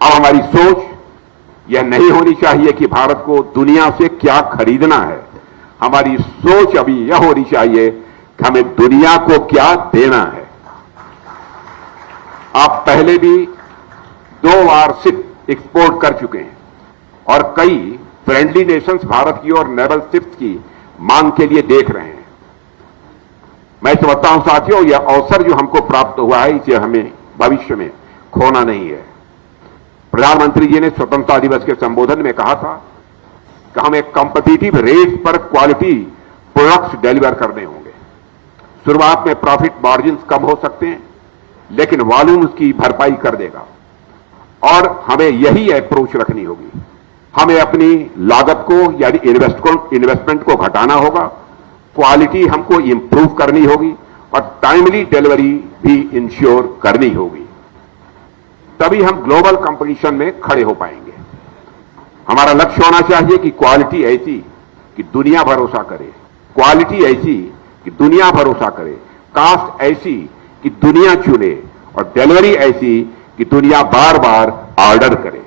अब हमारी सोच यह नहीं होनी चाहिए कि भारत को दुनिया से क्या खरीदना है, हमारी सोच अभी यह होनी चाहिए कि हमें दुनिया को क्या देना है। आप पहले भी 2 वारशिप एक्सपोर्ट कर चुके हैं और कई फ्रेंडली नेशंस भारत की और नेवल शिप्स की मांग के लिए देख रहे हैं। मैं समझता हूं साथियों, यह अवसर जो हमको प्राप्त हुआ है, इसे हमें भविष्य में खोना नहीं है। प्रधानमंत्री जी ने स्वतंत्रता दिवस के संबोधन में कहा था कि हमें कॉम्पिटिटिव रेट पर क्वालिटी प्रोडक्ट्स डिलीवर करने होंगे। शुरुआत में प्रॉफिट मार्जिन कम हो सकते हैं, लेकिन वॉल्यूम की भरपाई कर देगा। और हमें यही अप्रोच रखनी होगी। हमें अपनी लागत को यानी इन्वेस्टमेंट को घटाना होगा, क्वालिटी हमको इंप्रूव करनी होगी और टाइमली डिलीवरी भी इंश्योर करनी होगी। तभी हम ग्लोबल कंपटीशन में खड़े हो पाएंगे। हमारा लक्ष्य होना चाहिए कि क्वालिटी ऐसी कि दुनिया भरोसा करे, क्वालिटी ऐसी कि दुनिया भरोसा करे, कास्ट ऐसी कि दुनिया चुने और डिलीवरी ऐसी कि दुनिया बार बार ऑर्डर करे।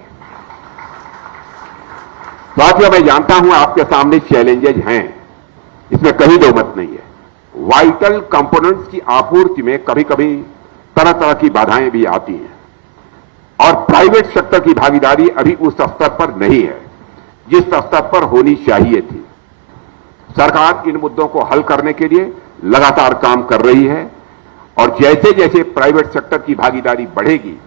साथियों, मैं जानता हूं आपके सामने चैलेंजेज हैं, इसमें कहीं दो मत नहीं है। वाइटल कंपोनेंट्स की आपूर्ति में कभी कभी तरह तरह की बाधाएं भी आती हैं और प्राइवेट सेक्टर की भागीदारी अभी उस स्तर पर नहीं है जिस स्तर पर होनी चाहिए थी। सरकार इन मुद्दों को हल करने के लिए लगातार काम कर रही है और जैसे जैसे प्राइवेट सेक्टर की भागीदारी बढ़ेगी,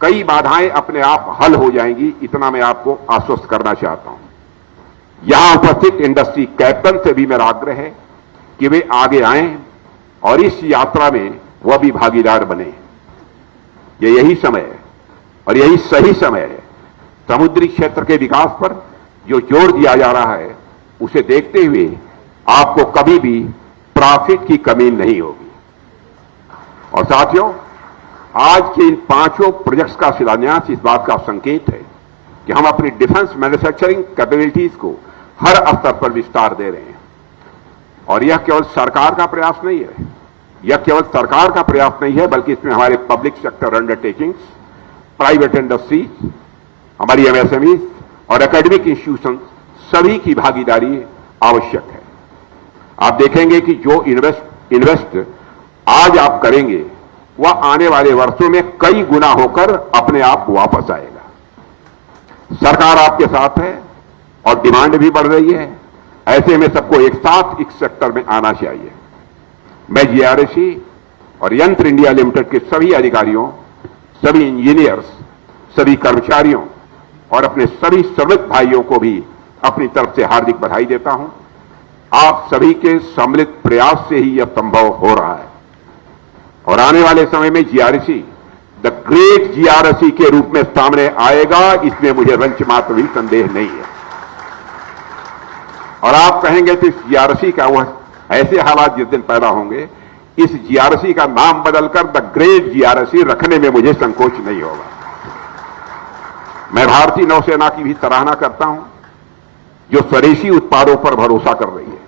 कई बाधाएं अपने आप हल हो जाएंगी, इतना मैं आपको आश्वस्त करना चाहता हूं। यहां उपस्थित इंडस्ट्री कैप्टन से भी मेरा आग्रह है कि वे आगे आएं और इस यात्रा में वह भी भागीदार बने। यही समय है और यही सही समय है। समुद्री क्षेत्र के विकास पर जो जोर दिया जा रहा है उसे देखते हुए आपको कभी भी प्रॉफिट की कमी नहीं होगी। और साथियों, आज के इन 5 प्रोजेक्ट्स का शिलान्यास इस बात का संकेत है कि हम अपनी डिफेंस मैन्युफैक्चरिंग कैपेबिलिटीज को हर स्तर पर विस्तार दे रहे हैं। और यह केवल सरकार का प्रयास नहीं है, बल्कि इसमें हमारे public sector undertakings, private industries, हमारी एमएसएमईज और एकेडमिक इंस्टीट्यूशन सभी की भागीदारी आवश्यक है। आप देखेंगे कि जो इन्वेस्ट आज आप करेंगे वह आने वाले वर्षों में कई गुना होकर अपने आप वापस आएगा। सरकार आपके साथ है और डिमांड भी बढ़ रही है। ऐसे में सबको एक साथ इस सेक्टर में आना चाहिए। मैं जीआरएसी और यंत्र इंडिया लिमिटेड के सभी अधिकारियों, सभी इंजीनियर्स, सभी कर्मचारियों और अपने सभी श्रमिक भाइयों को भी अपनी तरफ से हार्दिक बधाई देता हूं। आप सभी के सम्मिलित प्रयास से ही यह संभव हो रहा है और आने वाले समय में जीआरएसी द ग्रेट जीआरएसी के रूप में सामने आएगा, इसमें मुझे रंच मात्र भी संदेह नहीं है। और आप कहेंगे तो इस जीआरएसी का वह ऐसे हालात जिस दिन पैदा होंगे, इस जीआरएसी का नाम बदलकर द ग्रेट जीआरएसी रखने में मुझे संकोच नहीं होगा। मैं भारतीय नौसेना की भी सराहना करता हूं जो स्वदेशी उत्पादों पर भरोसा कर रही है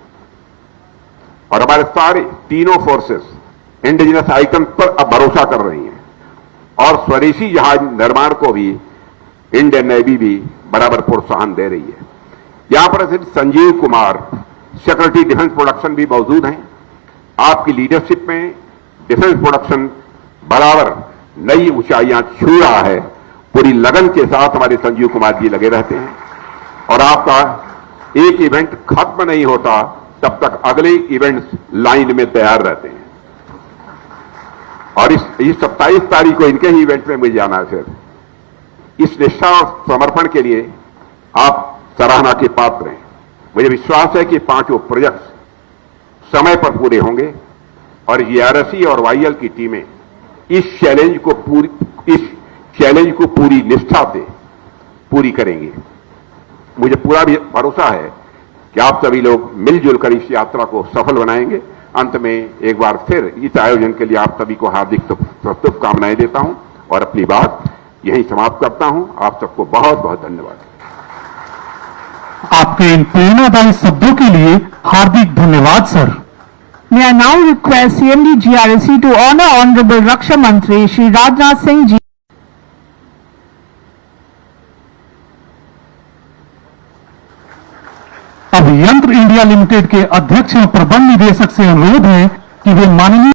और हमारे सारे तीनों फोर्सेस इंडिजिनस आइटम पर अब भरोसा कर रही हैं और स्वदेशी जहाज निर्माण को भी इंडियन नेवी भी बराबर प्रोत्साहन दे रही है। यहां पर Sanjeev Kumar, secretary defence production भी मौजूद हैं। आपकी लीडरशिप में डिफेंस प्रोडक्शन बराबर नई ऊंचाइयां छू रहा है। पूरी लगन के साथ हमारे संजीव कुमार जी लगे रहते हैं और आपका एक इवेंट खत्म नहीं होता तब तक अगले इवेंट्स लाइन में तैयार रहते हैं। और इस 27 तारीख को इनके ही इवेंट में मुझे जाना है। फिर इस निष्ठा और समर्पण के लिए आप सराहना के पात्र हैं। मुझे विश्वास है कि 5 प्रोजेक्ट्स समय पर पूरे होंगे और जीआरएसी और वाईएल की टीमें इस चैलेंज को पूरी निष्ठा से पूरी करेंगी। मुझे पूरा भी भरोसा है कि आप सभी लोग मिलजुल कर इस यात्रा को सफल बनाएंगे। अंत में एक बार फिर इस आयोजन के लिए आप सभी को हार्दिक शुभकामनाएं देता हूं और अपनी बात यहीं समाप्त करता हूं। आप सबको बहुत बहुत धन्यवाद। आपके इन प्रेरणादायी शब्दों के लिए हार्दिक धन्यवाद sir. May I now request CMD GRSC to honor Honorable Raksha Mantri Shri Rajnath Singh ji. अब यंत्र इंडिया लिमिटेड के अध्यक्ष एवं प्रबंध निदेशक से अनुरोध है कि वे माननीय